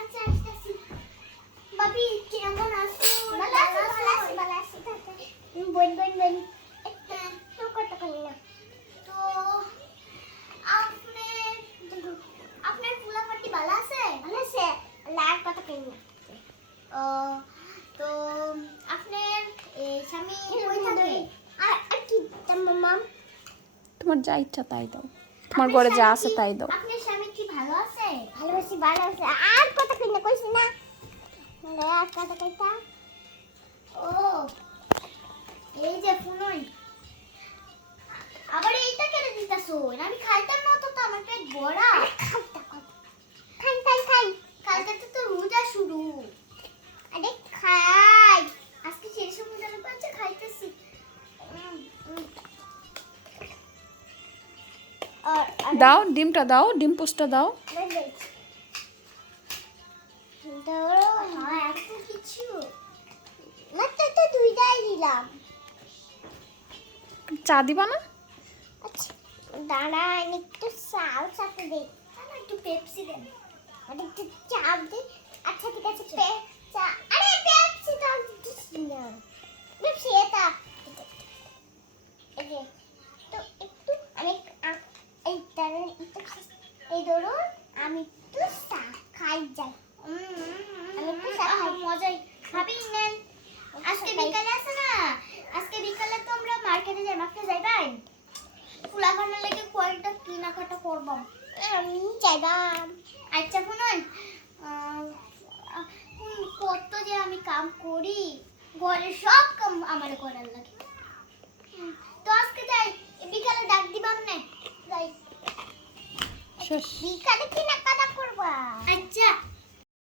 আচ্ছা বোন বোন বোন একটা তো কত না তো আপনি আপনার ফুলাফাটি ভালো আছে ভালো আছে কত করি না ও তো আপনার স্বামী কই থাকে। আর আর কি মাম? তোমার যা ইচ্ছা তাই দাও। তোমার ঘরে যা আছে তাই দাও। আপনার স্বামী কি ভালো আছে? ভালো আছি ভালো আছে। আর কথা করি না কইছি না। আর কথা কইতা। ও এই যে ফুনুই দাও ডিমটা দাও ডিম পোস্টটা দাও। চা দিবা না? আচ্ছা দাঁড়া একটু চাল সাথে একটু পেপসি দেন। আর একটু চা দিই আচ্ছা ঠিক আছে এই ধরুন, আমি একটু চা খাই, যাই। আমি মজাই। নেন আজকে বিকালে আছে না? আজকে বিকালে তো আমরা মার্কেটে যাই, মার্কেটে যাইবাই ফুলা খানা লেগে কয়েকটা কেনাকাটা করব। আমি যাইবাম। আচ্ছা শুনুন কত যে আমি কাম করি ঘরের সব কাম আমার করার লাগে হুম, তো আজকে যাই বিকালে ডাক দিবাম না যাই শেষ। বিকালে কেনাকাটা করবা। আচ্ছা।